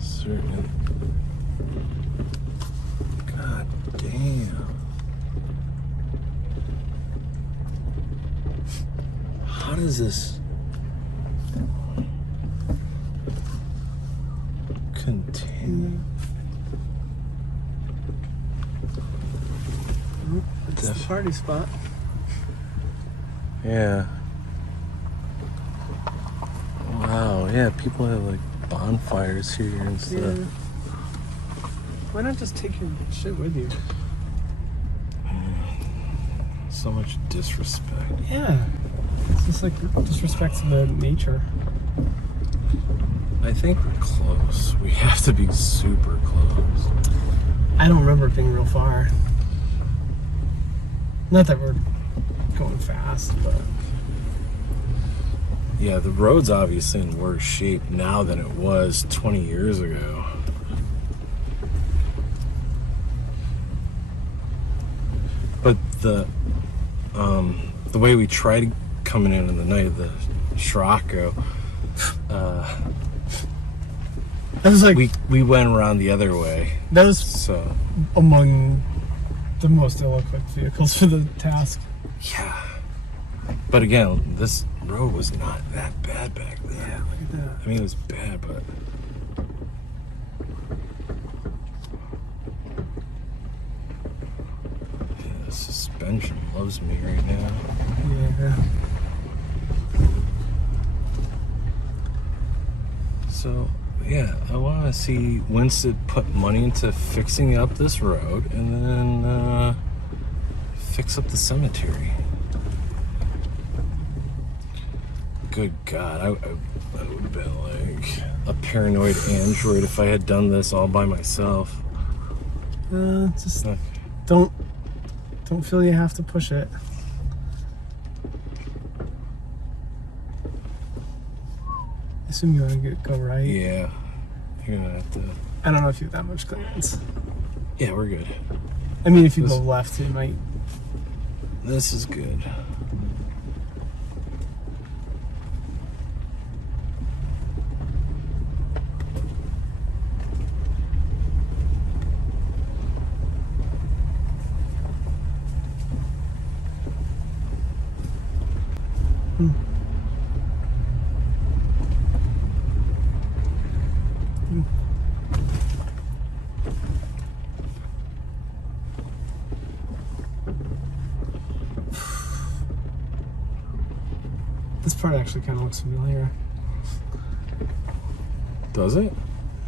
Certainly. God damn. How does this continue? It's the party spot. Yeah. yeah, people have like bonfires here and stuff. Yeah. Why not just take your shit with you? So much disrespect. Yeah. It's just like disrespect to the nature. I think we're close. We have to be super close. I don't remember it being real far. Not that we're going fast, but Yeah, the road's obviously in worse shape now than it was 20 years ago. But the way we tried coming in the night of the Scirocco, that was like we went around the other way. that was So among the most ill-equipped vehicles for the task. yeah. But again, this road was not that bad back then. Yeah, look at that. I mean, it was bad, but yeah, the suspension loves me right now. Yeah. So yeah, I want to see Winsted put money into fixing up this road and then fix up the cemetery. Good God, I would have been like a paranoid android if I had done this all by myself. Just don't feel you have to push it. I assume you want to go right. Yeah, you're gonna have to. I don't know if you have that much clearance. Yeah, we're good. I mean, if you This- go left, it might. This is good. This part actually kind of looks familiar. Does it?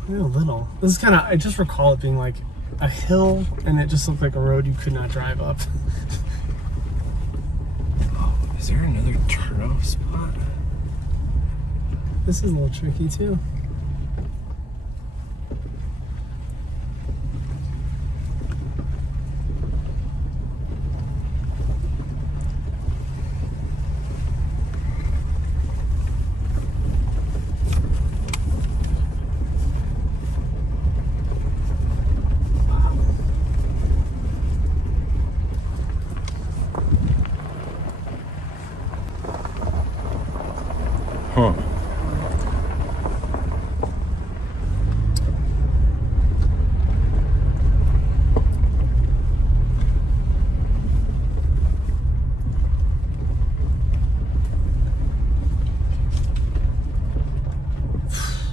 Yeah, a little. This is kind of. I just recall it being like a hill, and it just looked like a road you could not drive up. Oh, is there another turnoff spot? This is a little tricky too. Huh.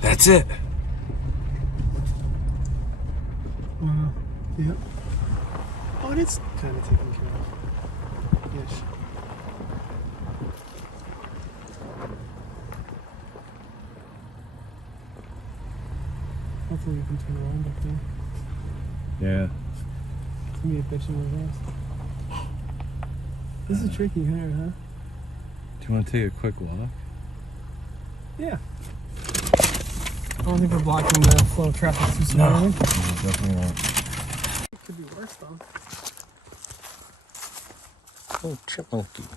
That's it. Yep. Oh, it is kind of taken care of. Ish. Hopefully we can turn around up there. Yeah. It's gonna be a bitch in reverse. This is tricky here, huh? Do you want to take a quick walk? Yeah. I don't think we're blocking the flow of traffic too severely. Definitely not. It could be worse though. Oh, chipmunky.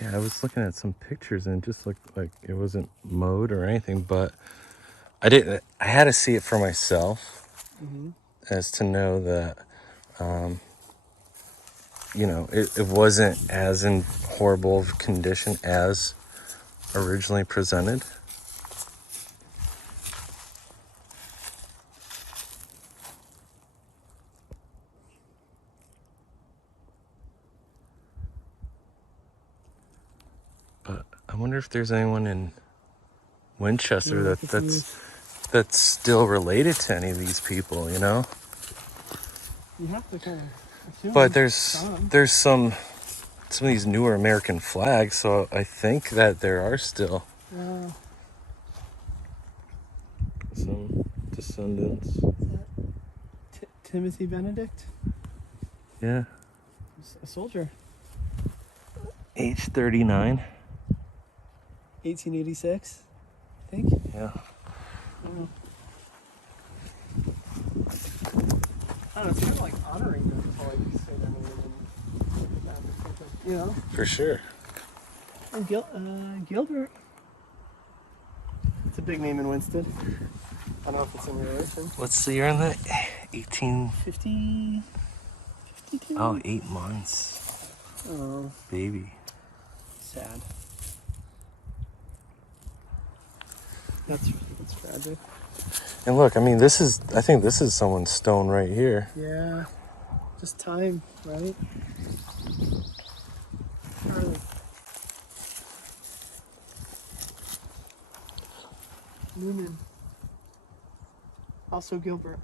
Yeah, I was looking at some pictures and it just looked like it wasn't mowed or anything, but I had to see it for myself as to know that, you know, it wasn't as in horrible of condition as originally presented. But I wonder if there's anyone in Winchester Yeah, that's still related to any of these people, you know? You have to kind of assume. But there's some of these newer American flags, so I think that there are still some descendants. Is that Timothy Benedict? Yeah. A soldier. Age 39. 1886, I think. Yeah. I don't know, it's kind of like honoring them to like say their name and something, you know? For sure. And Gilbert. It's a big name in Winsted. I don't know if it's in relation. What's the year on that? 18... 50... 52? Oh, 8 months. Oh, Baby. sad. That's tragic. And look, I mean, I think this is someone's stone right here. Yeah. Just time, right? Charlie. Newman. Also Gilbert.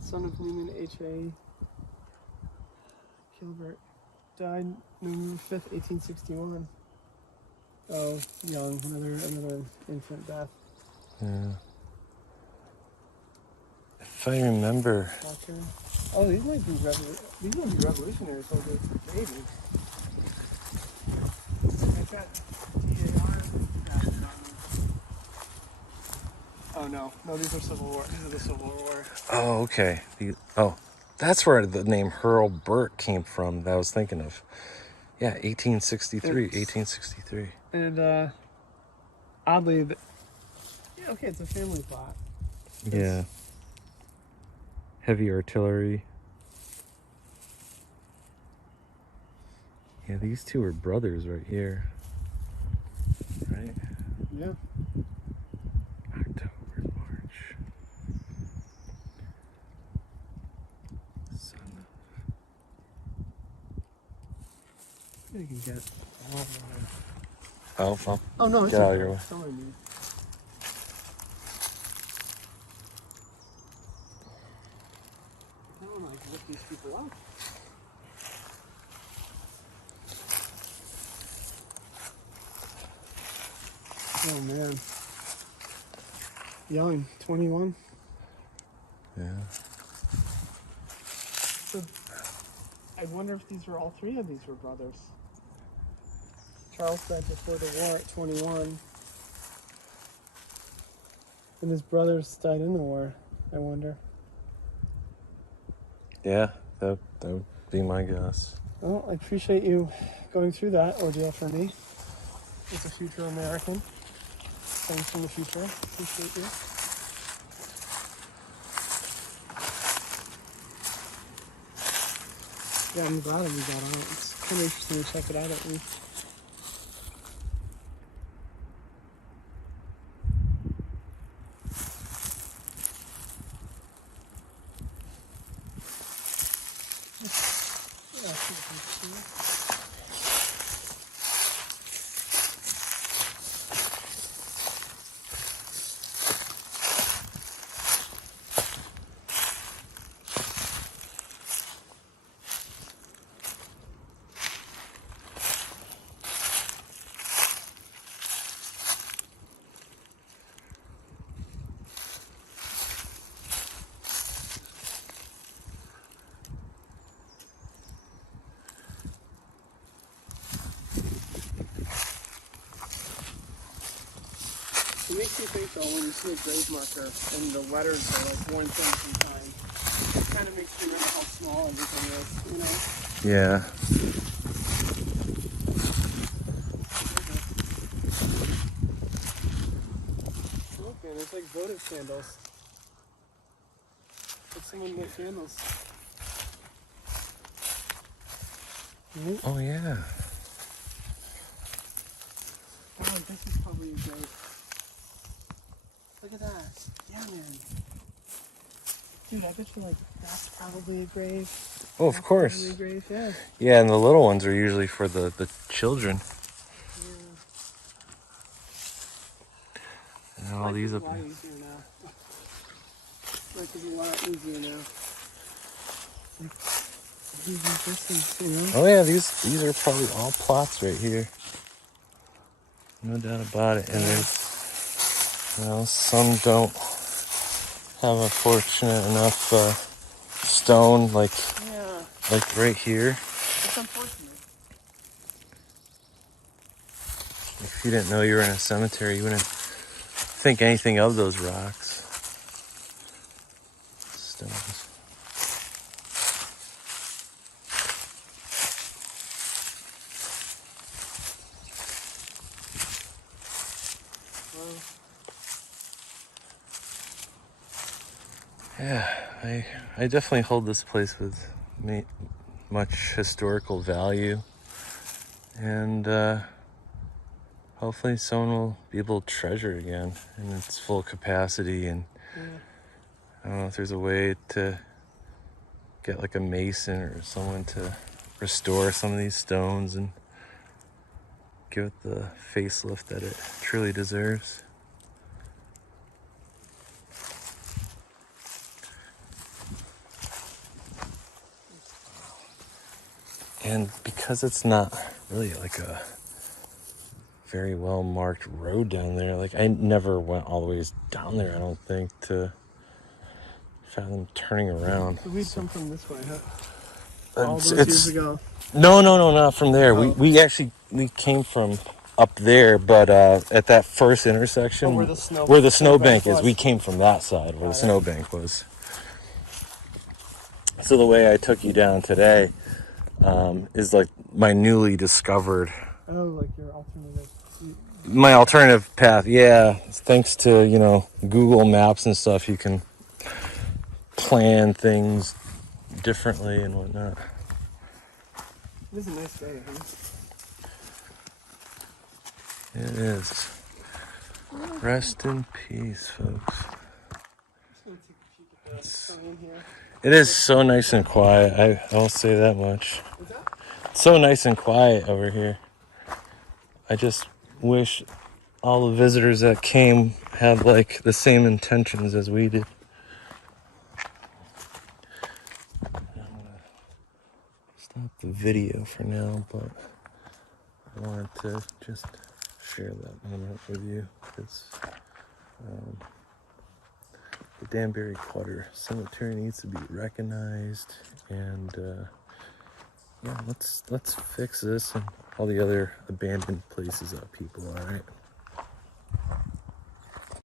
Son of Newman H.A. Gilbert. Died November 5th, 1861. Oh, young. Another infant death. Yeah. If I remember... Doctor. Oh, these might be revolutionary soldiers. Maybe. I've got TAR. Oh no, these are Civil War. These are the Civil War. Oh, okay. That's where the name Hurl Burt came from that I was thinking of. Yeah, 1863. And oddly, okay, it's a family plot. Yeah. Heavy artillery. Yeah, these two are brothers right here. Right? Yeah. October, March. Son I can get a lot more. of... Oh no, it's Get out of your way. Don't mind me. I don't like look these people up. Oh man. Young, 21. Yeah. So I wonder if these were all three of these were brothers. Charles died before the war at 21. And his brothers died in the war, I wonder. Yeah, that would be my guess. Well, I appreciate you going through that ordeal for me. As a future American. Thanks from the future. Appreciate you. Yeah, I'm glad we got on it. It's kind of interesting to check it out at least. Yeah, I think it makes you think though when you see a grave marker and the letters are like 1 cent time. It kind of makes you remember how small everything is, you know? Yeah. Look, man, it's like votive candles. Like someone lit candles. Right? Oh, yeah. Oh, this is probably a grave. Look at that. Yeah, man. Dude, I bet you like that's probably a grave. Oh, of That's course. probably a grave, yeah. Yeah, and the little ones are usually for the children. Yeah. And all these up Life is a here. lot easier now. Life is a lot easier now. Oh yeah, these are probably all plots right here. No doubt about it. And there's, some don't have a fortunate enough stone like right here. It's unfortunate. If you didn't know you were in a cemetery, you wouldn't think anything of those rocks. Stones. Yeah, I definitely hold this place with much historical value, and hopefully someone will be able to treasure it again in its full capacity. And I don't know if there's a way to get like a mason or someone to restore some of these stones and give it the facelift that it truly deserves. And because it's not really like a very well marked road down there, like I never went all the way down there, I don't think, to fathom turning around. So we'd come from this way, huh? All It's, those years ago. No, not from there. Oh. We came from up there, but at that first intersection where the snowbank is, was. we came from that side where the Got it. snowbank was. So the way I took you down today is like my newly discovered, Oh, like your alternative. my alternative path. Yeah, thanks to Google Maps and stuff, you can plan things differently and whatnot. It is a nice day, huh? It is. Rest in peace, folks. It is so nice and quiet. I'll say that much. So nice and quiet over here. I just wish all the visitors that came had like the same intentions as we did. I'm gonna stop the video for now, but I wanted to just share that moment with you because the Danbury Quarter Cemetery needs to be recognized, and yeah, let's fix this and all the other abandoned places that people are, right?